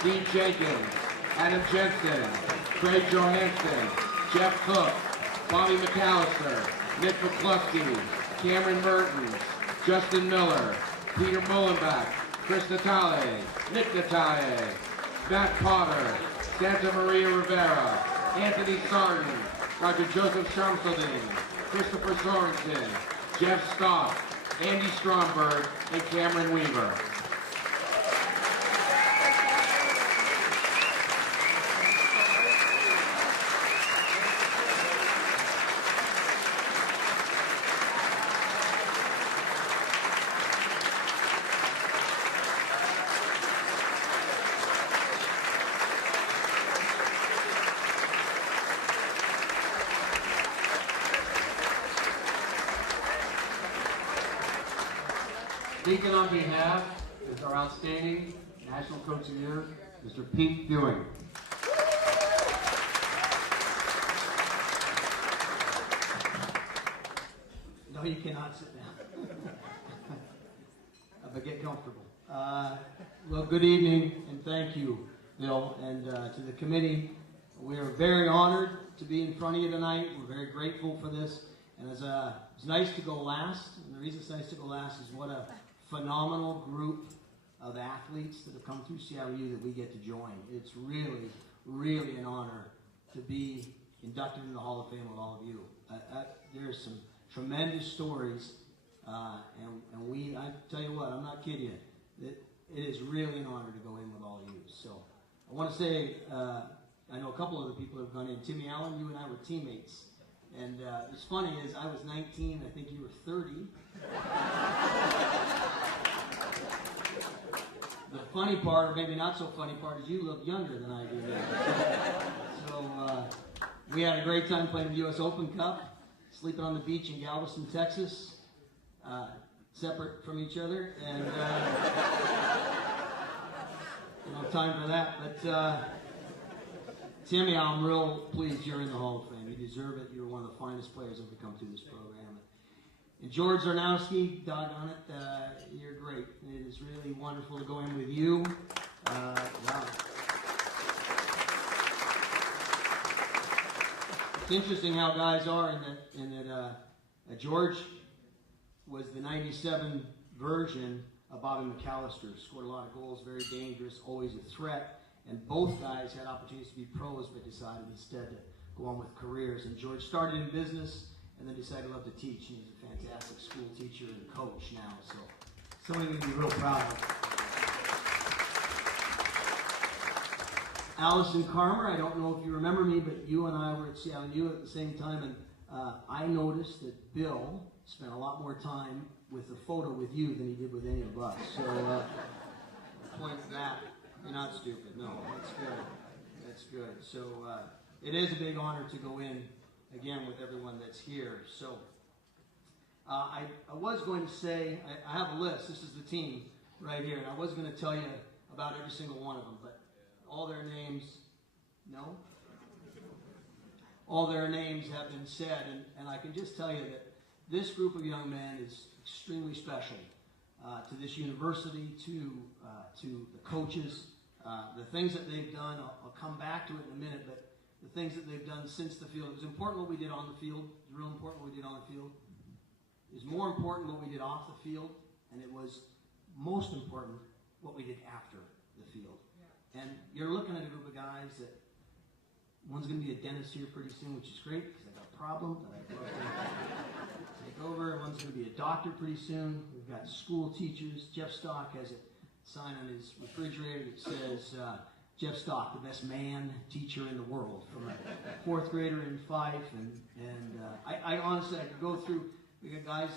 Steve Jenkins, Adam Jensen, Craig Johansson, Jeff Cook, Bobby McAllister, Nick McCluskey, Cameron Mertens, Justin Miller, Peter Mullenbeck, Chris Natale, Nick Natale, Matt Potter, Santa Maria Rivera, Anthony Sarden, Dr. Joseph Shamsuddin, Christopher Sorensen, Jeff Stock, Andy Stromberg, and Cameron Weaver. Speaking on behalf is our outstanding National Coach of the Year, Mr. Pete Ewing. No, you cannot sit down. But get comfortable. Well, good evening, and thank you, Bill, and to the committee. We are very honored to be in front of you tonight. We're very grateful for this. And it's nice to go last. And the reason it's nice to go last is what a phenomenal group of athletes that have come through CIU that we get to join. It's really, really an honor to be inducted into the Hall of Fame with all of you. There's some tremendous stories, and I tell you what, I'm not kidding you. It is really an honor to go in with all of you. So I want to say, I know a couple other people have gone in. Timmy Allen, you and I were teammates. And what's funny is I was 19, I think you were 30. The funny part, or maybe not so funny part, is you look younger than I do now. So we had a great time playing the U.S. Open Cup, sleeping on the beach in Galveston, Texas, separate from each other, and no time for that. But Timmy, I'm real pleased you're in the Hall of Fame. You deserve it. You're one of the finest players ever come through this program. And George Zarnowski, doggone it, you're great. It is really wonderful to go in with you. Wow. It's interesting how guys are in that George was the 97 version of Bobby McAllister. Scored a lot of goals, very dangerous, always a threat. And both guys had opportunities to be pros, but decided instead to go on with careers. And George started in business and then decided to love to teach. He's a fantastic school teacher and coach now, so something we can be real proud of. Allison Carmer, I don't know if you remember me, but you and I were at CIU at the same time, and I noticed that Bill spent a lot more time with the photo with you than he did with any of us. So, point to that. You're not stupid. No, that's good. That's good. So it is a big honor to go in again with everyone that's here. So I was going to say, I have a list. This is the team right here. And I was going to tell you about every single one of them, but all their names, no? All their names have been said. And I can just tell you that this group of young men is extremely special to this university, to the coaches. The things that they've done, I'll come back to it in a minute, but the things that they've done since the field. It was important what we did on the field. It was real important what we did on the field. It was more important what we did off the field, and it was most important what we did after the field. Yeah. And you're looking at a group of guys that one's going to be a dentist here pretty soon, which is great because I got a problem that I'd love to take over. One's going to be a doctor pretty soon. We've got school teachers. Jeff Stock has a sign on his refrigerator that says, Jeff Stock, the best man teacher in the world, from a fourth grader in Fife. And I honestly, I could go through, we got guys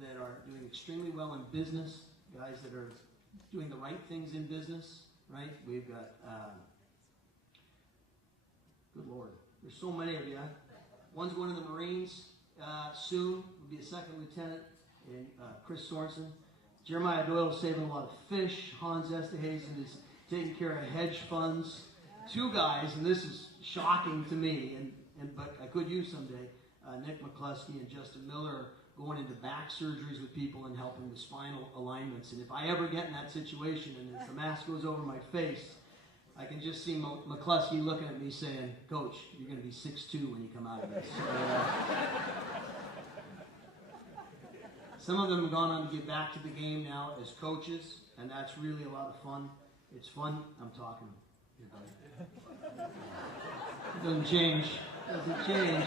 that are doing extremely well in business, guys that are doing the right things in business, right? We've got, good Lord, there's so many of you. One's going to the Marines soon, will be a second lieutenant, and Chris Sorensen. Jeremiah Doyle is saving a lot of fish. Hans Esterhazen is taking care of hedge funds. Two guys, and this is shocking to me, but I could use someday, Nick McCluskey and Justin Miller going into back surgeries with people and helping with spinal alignments. And if I ever get in that situation and if the mask goes over my face, I can just see McCluskey looking at me saying, Coach, you're going to be 6'2" when you come out of this. Some of them have gone on to get back to the game now as coaches, and that's really a lot of fun. It's fun. I'm talking. It doesn't change. It doesn't change.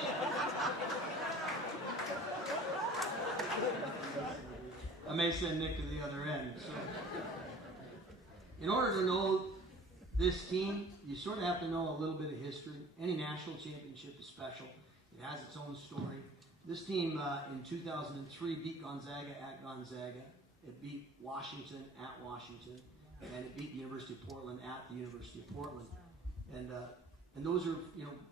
I may send Nick to the other end. So, in order to know this team, you sort of have to know a little bit of history. Any national championship is special. It has its own story. This team in 2003 beat Gonzaga at Gonzaga. It beat Washington at Washington. And it beat the University of Portland at the University of Portland. And those are,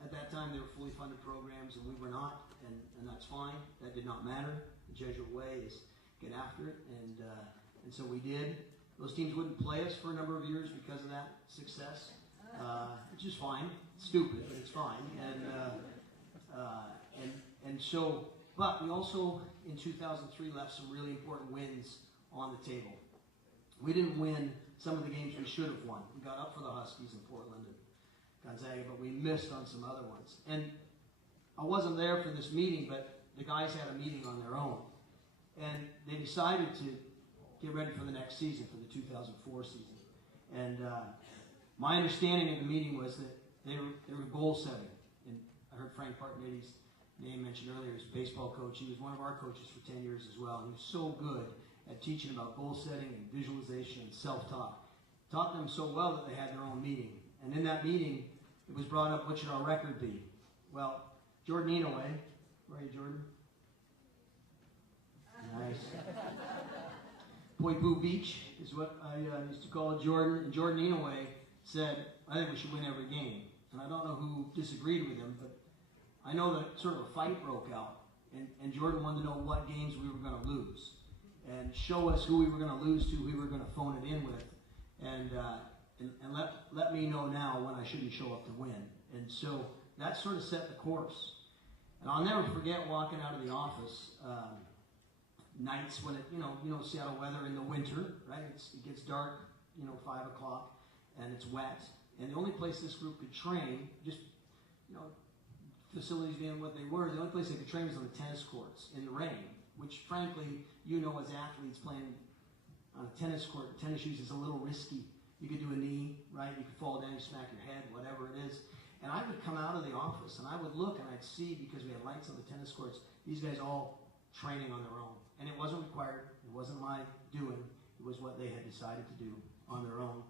at that time they were fully funded programs and we were not. And that's fine. That did not matter. The Jesuit way is get after it. And so we did. Those teams wouldn't play us for a number of years because of that success, which is fine. It's stupid, but it's fine. And so, but we also, in 2003, left some really important wins on the table. We didn't win some of the games we should have won. We got up for the Huskies in Portland and Gonzaga, but we missed on some other ones. And I wasn't there for this meeting, but the guys had a meeting on their own. And they decided to get ready for the next season, for the 2004 season. And my understanding of the meeting was that they were goal setting. And I heard Frank Partnetti's name mentioned earlier as baseball coach. He was one of our coaches for 10 years as well. He was so good at teaching about goal setting and visualization and self-talk. Taught them so well that they had their own meeting. And in that meeting, it was brought up, what should our record be? Well, Jordan Inouye, where are you, Jordan? Nice. Poipu Beach is what I used to call Jordan. And Jordan Inouye said, I think we should win every game. And I don't know who disagreed with him, but I know that sort of a fight broke out. And Jordan wanted to know what games we were going to lose. And show us who we were going to lose to, who we were going to phone it in with. And let me know now when I shouldn't show up to win. And so that sort of set the course. And I'll never forget walking out of the office nights when it, Seattle weather in the winter, right? It gets dark, 5 o'clock, and it's wet. And the only place this group could train, just, facilities being what they were, the only place they could train was on the tennis courts in the rain, which frankly, as athletes playing on a tennis court, tennis shoes is a little risky. You could do a knee, right? You could fall down, you smack your head, whatever it is. And I would come out of the office and I would look and I'd see, because we had lights on the tennis courts, these guys all training on their own. And it wasn't required. It wasn't my doing. It was what they had decided to do on their own.